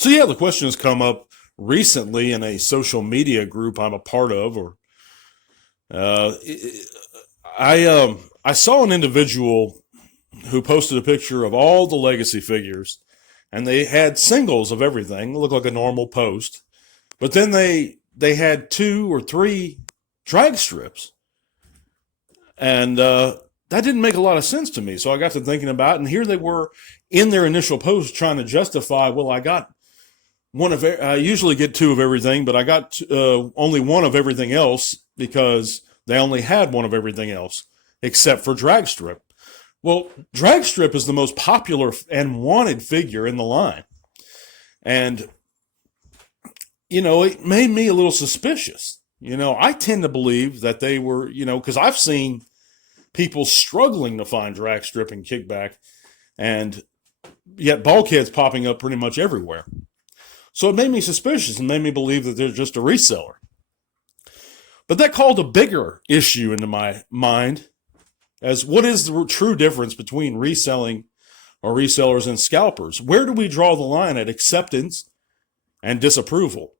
So yeah, the question has come up recently in a social media group I'm a part of, or uh, I saw an individual who posted a picture of all the legacy figures, and they had singles of everything. It looked like a normal post, but then they had two or three drag strips, and that didn't make a lot of sense to me. So I got to thinking about it, and here they were in their initial post trying to justify, well, I got I usually get two of everything, but I got only one of everything else because they only had one of everything else except for drag strip. Well, drag strip is the most popular and wanted figure in the line. And, it made me a little suspicious. I tend to believe that they were, because I've seen people struggling to find drag strip and kickback, and yet bulkheads popping up pretty much everywhere. So it made me suspicious and made me believe that they're just a reseller. But that called a bigger issue into my mind as what is the true difference between reselling or resellers and scalpers? Where do we draw the line at acceptance and disapproval?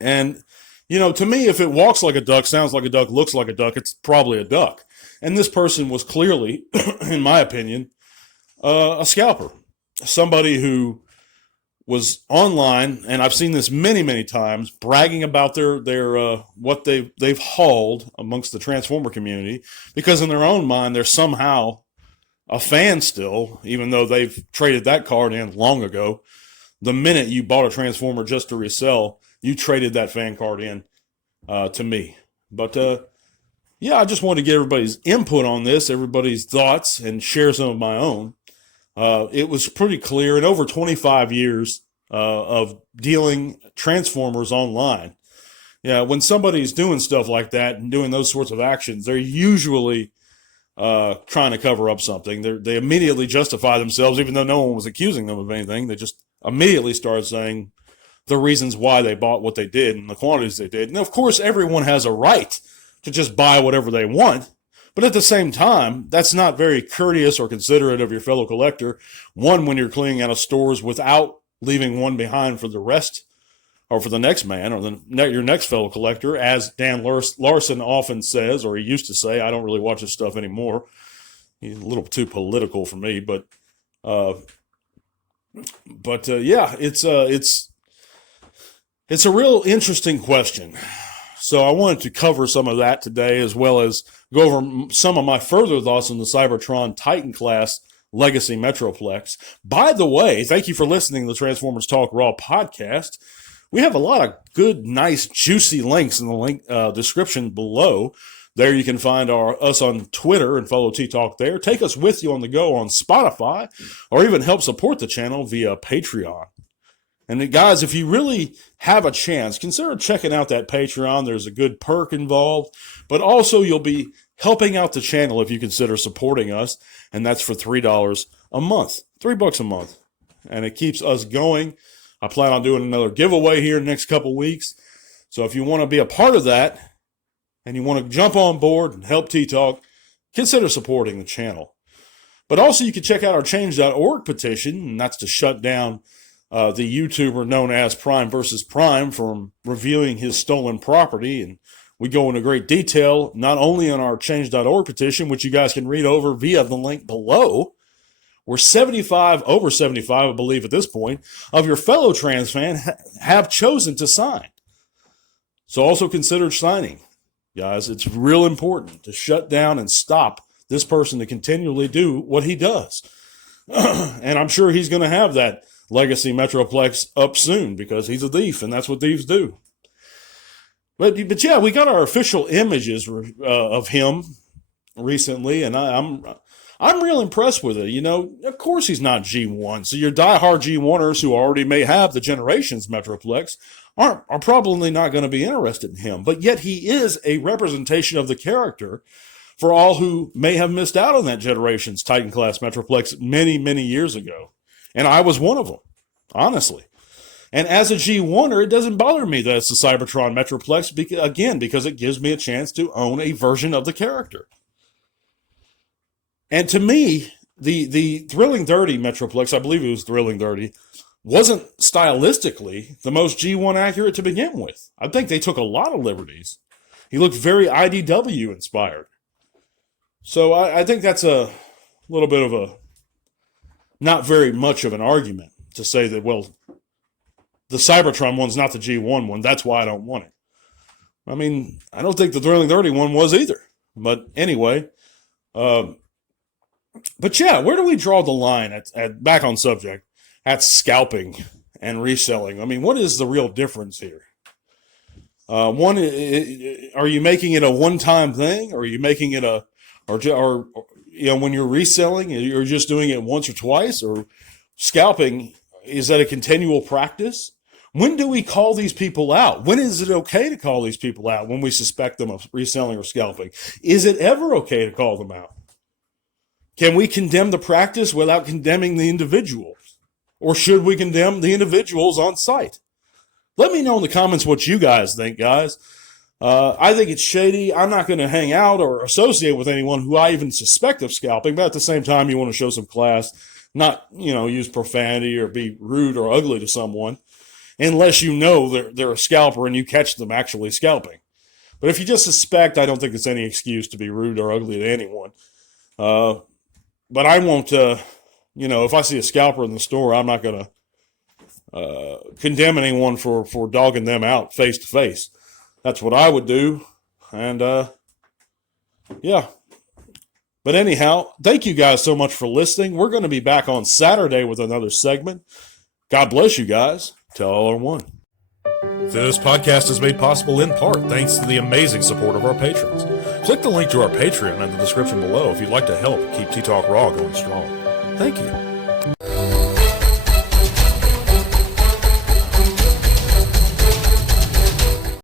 And, to me, if it walks like a duck, sounds like a duck, looks like a duck, it's probably a duck. And this person was clearly, in my opinion, a scalper. Somebody who was online, and I've seen this many, many times, bragging about their what they've hauled amongst the transformer community, because in their own mind they're somehow a fan still, even though they've traded that card in long ago. The minute you bought a transformer just to resell, you traded that fan card in to me. But yeah, I just wanted to get everybody's input on this, everybody's thoughts, and share some of my own. It was pretty clear in over 25 years of dealing transformers online. Yeah, when somebody's doing stuff like that and doing those sorts of actions, they're usually trying to cover up something. They immediately justify themselves, even though no one was accusing them of anything. They just immediately start saying the reasons why they bought what they did and the quantities they did. And of course, everyone has a right to just buy whatever they want. But at the same time, that's not very courteous or considerate of your fellow collector. One, when you're cleaning out of stores without leaving one behind for the rest or for the next man or your next fellow collector, as Dan Larson often says, or he used to say. I don't really watch his stuff anymore. He's a little too political for me, but yeah, it's a real interesting question. So I wanted to cover some of that today, as well as go over some of my further thoughts on the Cybertron Titan class Legacy Metroplex. By the way, thank you for listening to the Transformers Talk Raw podcast. We have a lot of good, nice, juicy links in the link description below. There you can find us on Twitter and follow T-Talk there. Take us with you on the go on Spotify, or even help support the channel via Patreon. And guys, if you really have a chance, consider checking out that Patreon. There's a good perk involved, but also you'll be helping out the channel if you consider supporting us, and that's for $3 a month, $3 a month, and it keeps us going. I plan on doing another giveaway here in the next couple weeks, so if you want to be a part of that and you want to jump on board and help T-Talk, consider supporting the channel. But also you can check out our change.org petition, and that's to shut down the YouTuber known as Prime versus Prime from reviewing his stolen property. And we go into great detail, not only on our change.org petition, which you guys can read over via the link below, where over 75, I believe at this point, of your fellow trans fans have chosen to sign. So also consider signing. Guys, it's real important to shut down and stop this person to continually do what he does. And I'm sure he's going to have that Legacy Metroplex up soon, because he's a thief, and that's what thieves do. But yeah, we got our official images of him recently, and I'm real impressed with it. Of course he's not G1, so your diehard G1ers who already may have the Generations Metroplex are probably not going to be interested in him. But yet he is a representation of the character for all who may have missed out on that Generations Titan class Metroplex many, many years ago. And I was one of them, honestly. And as a G1er, it doesn't bother me that it's the Cybertron Metroplex, because it gives me a chance to own a version of the character. And to me, the Thrilling 30 Metroplex, I believe it was Thrilling 30, wasn't stylistically the most G1 accurate to begin with. I think they took a lot of liberties. He looked very IDW inspired. So I think that's a little bit of a, not very much of an argument to say that, well, the Cybertron one's not the G1 one. That's why I don't want it. I mean, I don't think the Thrilling 30 one was either. But anyway, but yeah, where do we draw the line at back on subject, at scalping and reselling? I mean, what is the real difference here? Are you making it a one-time thing? Or are you making it or when you're reselling, you're just doing it once or twice? Or scalping, is that a continual practice? When do we call these people out? When is it okay to call these people out when we suspect them of reselling or scalping? Is it ever okay to call them out? Can we condemn the practice without condemning the individuals? Or should we condemn the individuals on site? Let me know in the comments what you guys think, guys. I think it's shady. I'm not going to hang out or associate with anyone who I even suspect of scalping, but at the same time, you want to show some class, not, use profanity or be rude or ugly to someone, unless you know they're a scalper and you catch them actually scalping. But if you just suspect, I don't think it's any excuse to be rude or ugly to anyone. But I won't, if I see a scalper in the store, I'm not going to condemn anyone for dogging them out face to face. That's what I would do. And, yeah. But anyhow, thank you guys so much for listening. We're going to be back on Saturday with another segment. God bless you guys. Tell all are one. This podcast is made possible in part thanks to the amazing support of our patrons. Click the link to our Patreon in the description below if you'd like to help keep Tea Talk Raw going strong. Thank you.